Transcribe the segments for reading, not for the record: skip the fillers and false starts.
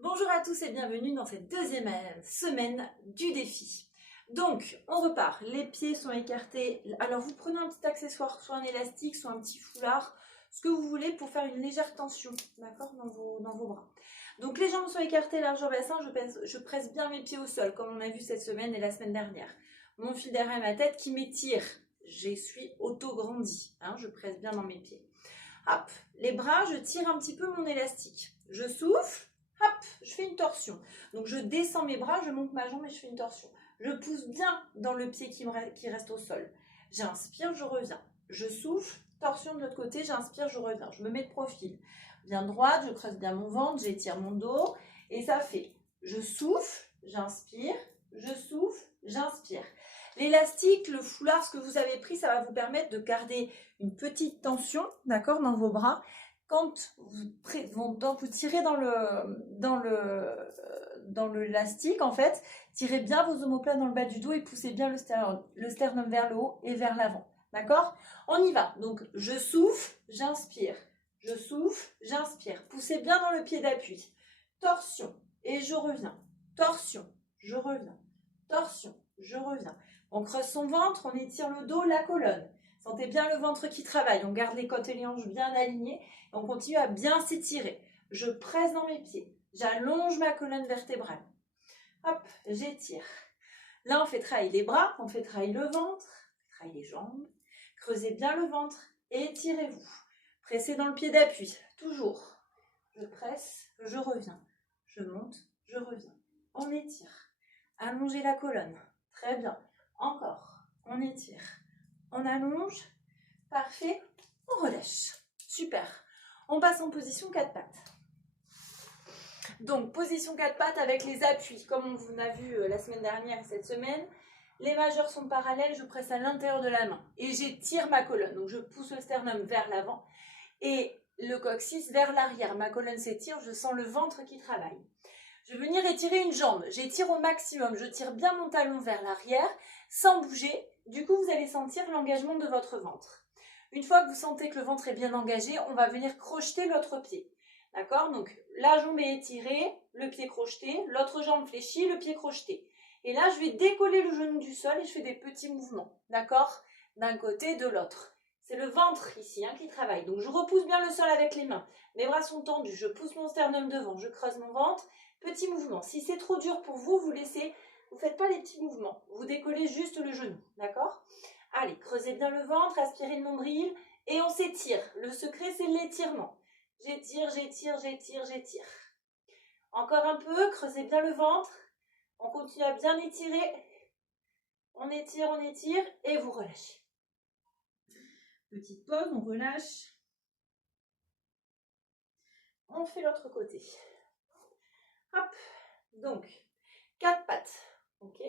Bonjour à tous et bienvenue dans cette deuxième semaine du défi. Donc, on repart. Les pieds sont écartés. Alors, vous prenez un petit accessoire, soit un élastique, soit un petit foulard, ce que vous voulez pour faire une légère tension, d'accord, dans vos bras. Donc, les jambes sont écartées, largeur bassin. Je presse bien mes pieds au sol, comme on a vu cette semaine et la semaine dernière. Mon fil derrière ma tête qui m'étire. Je suis auto-grandi. Je presse bien dans mes pieds. Hop, les bras, je tire un petit peu mon élastique. Je souffle. Hop, je fais une torsion. Donc je descends mes bras, je monte ma jambe et je fais une torsion. Je pousse bien dans le pied qui reste au sol. J'inspire, je reviens. Je souffle, torsion de l'autre côté, j'inspire, je reviens. Je me mets de profil. Bien droite, je creuse bien mon ventre, j'étire mon dos. Et ça fait, je souffle, j'inspire, je souffle, j'inspire. L'élastique, le foulard, ce que vous avez pris, ça va vous permettre de garder une petite tension, d'accord, dans vos bras. Quand vous tirez dans l'élastique, en fait, tirez bien vos omoplates dans le bas du dos et poussez bien le sternum vers le haut et vers l'avant. D'accord? On y va. Donc, je souffle, j'inspire. Je souffle, j'inspire. Poussez bien dans le pied d'appui. Torsion et je reviens. Torsion, je reviens. Torsion, je reviens. On creuse son ventre, on étire le dos, la colonne. Sentez bien le ventre qui travaille. On garde les côtes et les hanches bien alignées. Et on continue à bien s'étirer. Je presse dans mes pieds. J'allonge ma colonne vertébrale. Hop, j'étire. Là, on fait travailler les bras, on fait travailler le ventre, on fait travailler les jambes. Creusez bien le ventre. Étirez-vous. Pressez dans le pied d'appui. Toujours. Je presse, je reviens. Je monte, je reviens. On étire. Allongez la colonne. Très bien. Encore. On étire. On allonge. Parfait. On relâche. Super. On passe en position 4 pattes. Donc, position 4 pattes avec les appuis. Comme on vous a vu la semaine dernière et cette semaine, les majeurs sont parallèles. Je presse à l'intérieur de la main. Et j'étire ma colonne. Donc, je pousse le sternum vers l'avant. Et le coccyx vers l'arrière. Ma colonne s'étire. Je sens le ventre qui travaille. Je vais venir étirer une jambe. J'étire au maximum. Je tire bien mon talon vers l'arrière sans bouger. Du coup, vous allez sentir l'engagement de votre ventre. Une fois que vous sentez que le ventre est bien engagé, on va venir crocheter l'autre pied. D'accord? Donc, la jambe est étirée, le pied crocheté, l'autre jambe fléchie, le pied crocheté. Et là, je vais décoller le genou du sol et je fais des petits mouvements. D'accord? D'un côté, de l'autre. C'est le ventre ici qui travaille. Donc, je repousse bien le sol avec les mains. Mes bras sont tendus. Je pousse mon sternum devant. Je creuse mon ventre. Petit mouvement. Si c'est trop dur pour vous, vous laissez. Vous ne faites pas les petits mouvements. Vous décollez juste le genou. D'accord? Allez, creusez bien le ventre, aspirez le nombril et on s'étire. Le secret, c'est l'étirement. J'étire, j'étire, j'étire, j'étire. Encore un peu, creusez bien le ventre. On continue à bien étirer. On étire et vous relâchez. Petite pause, on relâche. On fait l'autre côté. Hop, donc, 4 pattes. Ok,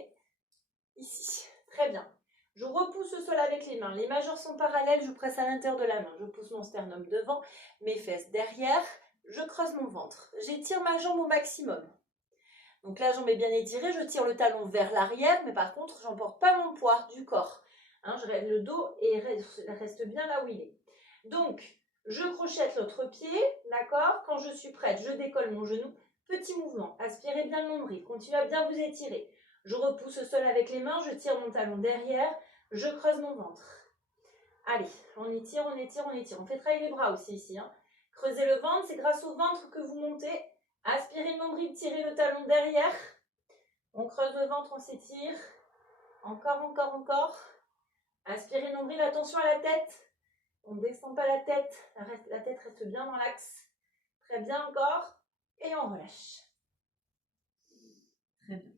ici, très bien. Je repousse le sol avec les mains. Les majeurs sont parallèles, je presse à l'intérieur de la main. Je pousse mon sternum devant, mes fesses derrière. Je creuse mon ventre. J'étire ma jambe au maximum. Donc la jambe est bien étirée, je tire le talon vers l'arrière, mais par contre, je n'emporte pas mon poids du corps. Je règle le dos et reste bien là où il est. Donc, je crochette l'autre pied, d'accord? Quand je suis prête, je décolle mon genou. Petit mouvement, aspirez bien le nombril, continuez à bien vous étirer. Je repousse le sol avec les mains, je tire mon talon derrière, je creuse mon ventre. Allez, on étire, on étire, on étire. On fait travailler les bras aussi ici. Creusez le ventre, c'est grâce au ventre que vous montez. Aspirez le nombril, tirez le talon derrière. On creuse le ventre, on s'étire. Encore, encore, encore. Aspirez le nombril, attention à la tête. On ne descend pas la tête. La tête reste bien dans l'axe. Très bien encore. Et on relâche. Très bien.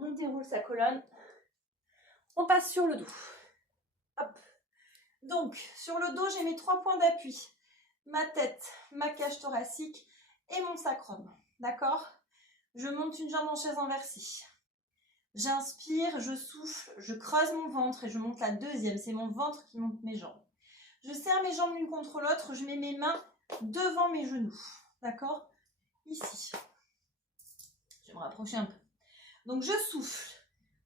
On déroule sa colonne. On passe sur le dos. Hop. Donc, sur le dos, j'ai mes 3 points d'appui. Ma tête, ma cage thoracique et mon sacrum. D'accord? Je monte une jambe en chaise inversée. J'inspire, je souffle, je creuse mon ventre et je monte la deuxième. C'est mon ventre qui monte mes jambes. Je serre mes jambes l'une contre l'autre. Je mets mes mains devant mes genoux. D'accord? Ici. Je vais me rapprocher un peu. Donc, je souffle.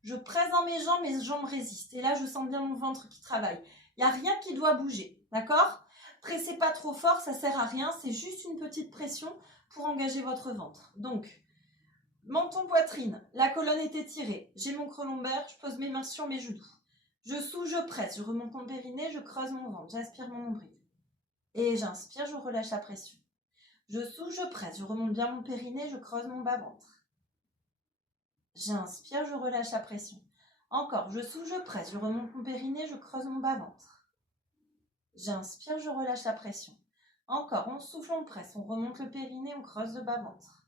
Je presse dans mes jambes résistent. Et là, je sens bien mon ventre qui travaille. Il n'y a rien qui doit bouger. D'accord? Pressez pas trop fort, ça sert à rien, c'est juste une petite pression pour engager votre ventre. Donc, menton, poitrine, la colonne est étirée, j'ai mon creux lombaire, je pose mes mains sur mes genoux. Je souffle, je presse, je remonte mon périnée, je creuse mon ventre, j'aspire mon nombril. Et j'inspire, je relâche la pression. Je souffle, je presse, je remonte bien mon périnée, je creuse mon bas-ventre. J'inspire, je relâche la pression. Encore, je souffle, je presse, je remonte mon périnée, je creuse mon bas-ventre. J'inspire, je relâche la pression. Encore, on souffle, on presse, on remonte le périnée, on creuse le bas-ventre.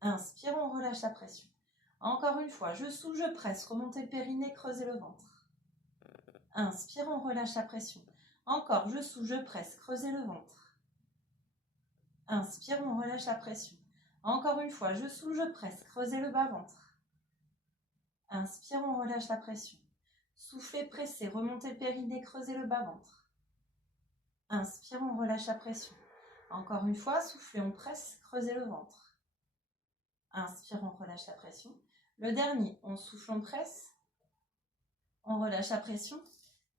Inspire, on relâche la pression. Encore une fois, je souffle, je presse, remontez le périnée, creusez le ventre. Inspire, on relâche la pression. Encore, je souffle, je presse, creusez le ventre. Inspire, on relâche la pression. Encore une fois, je souffle, je presse, creusez le bas-ventre. Inspire, on relâche la pression. Soufflez, pressez, remontez le périnée, creusez le bas-ventre. Inspire, on relâche la pression. Encore une fois, soufflez, on presse, creusez le ventre. Inspire, on relâche la pression. Le dernier, on souffle, on presse. On relâche la pression.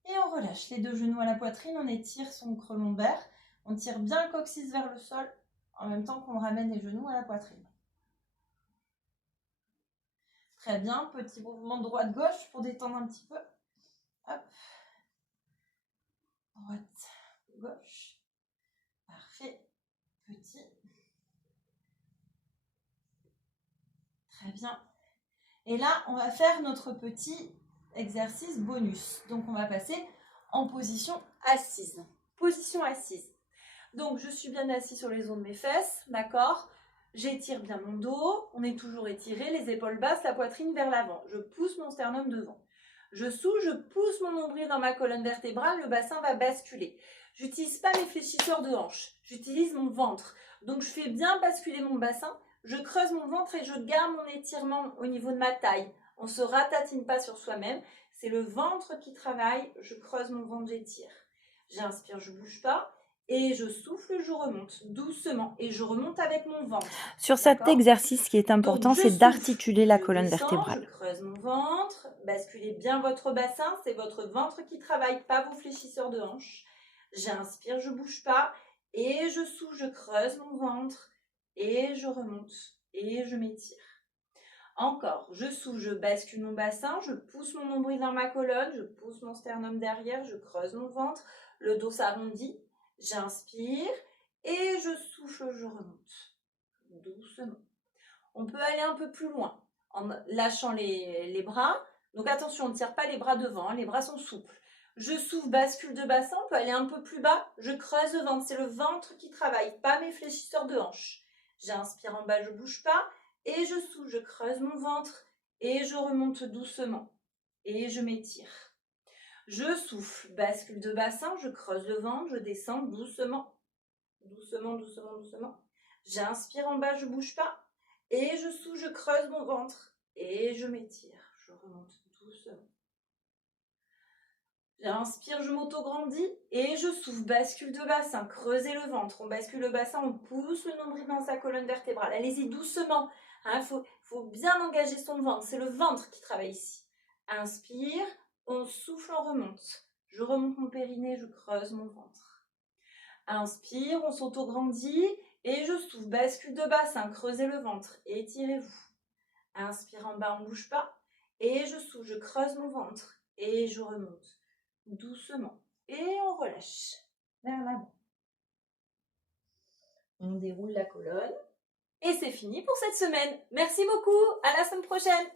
Et on relâche les deux genoux à la poitrine. On étire son creux lombaire. On tire bien le coccyx vers le sol en même temps qu'on ramène les genoux à la poitrine. Très bien. Petit mouvement droite-gauche pour détendre un petit peu. Hop. Droite, gauche. Parfait. Petit. Très bien. Et là, on va faire notre petit exercice bonus. Donc, on va passer en position assise. Position assise. Donc, je suis bien assise sur les os de mes fesses, d'accord? J'étire bien mon dos. On est toujours étiré, les épaules basses, la poitrine vers l'avant. Je pousse mon sternum devant. Je souffle, je pousse mon nombril dans ma colonne vertébrale, le bassin va basculer. J'utilise pas mes fléchisseurs de hanches, j'utilise mon ventre. Donc, je fais bien basculer mon bassin. Je creuse mon ventre et je garde mon étirement au niveau de ma taille. On ne se ratatine pas sur soi-même. C'est le ventre qui travaille. Je creuse mon ventre, j'étire. J'inspire, je ne bouge pas. Et je souffle, je remonte doucement. Et je remonte avec mon ventre. Sur cet exercice, ce qui est important, c'est d'articuler la colonne vertébrale. Je creuse mon ventre. Basculez bien votre bassin. C'est votre ventre qui travaille, pas vos fléchisseurs de hanches. J'inspire, je ne bouge pas. Et je souffle, je creuse mon ventre. Et je remonte et je m'étire. Encore, je souffle, je bascule mon bassin, je pousse mon nombril dans ma colonne, je pousse mon sternum derrière, je creuse mon ventre, le dos s'arrondit, j'inspire et je souffle, je remonte doucement. On peut aller un peu plus loin en lâchant les bras. Donc attention, on ne tire pas les bras devant, les bras sont souples. Je souffle, bascule de bassin, on peut aller un peu plus bas, je creuse le ventre, c'est le ventre qui travaille, pas mes fléchisseurs de hanches. J'inspire en bas, je ne bouge pas. Et je souffle, je creuse mon ventre. Et je remonte doucement. Et je m'étire. Je souffle, bascule de bassin, je creuse le ventre, je descends doucement. Doucement, doucement, doucement. J'inspire en bas, je ne bouge pas. Et je souffle, je creuse mon ventre. Et je m'étire. Je remonte doucement. J'inspire, je m'auto-grandis et je souffle, bascule de bassin, creusez le ventre. On bascule le bassin, on pousse le nombril dans sa colonne vertébrale. Allez-y doucement. Faut bien engager son ventre. C'est le ventre qui travaille ici. Inspire, on souffle, on remonte. Je remonte mon périnée, je creuse mon ventre. Inspire, on s'auto-grandit et je souffle, bascule de bassin, creusez le ventre. Étirez-vous. Inspire en bas, on ne bouge pas. Et je souffle, je creuse mon ventre et je remonte. Doucement. Et on relâche vers l'avant. On déroule la colonne. Et c'est fini pour cette semaine. Merci beaucoup. À la semaine prochaine.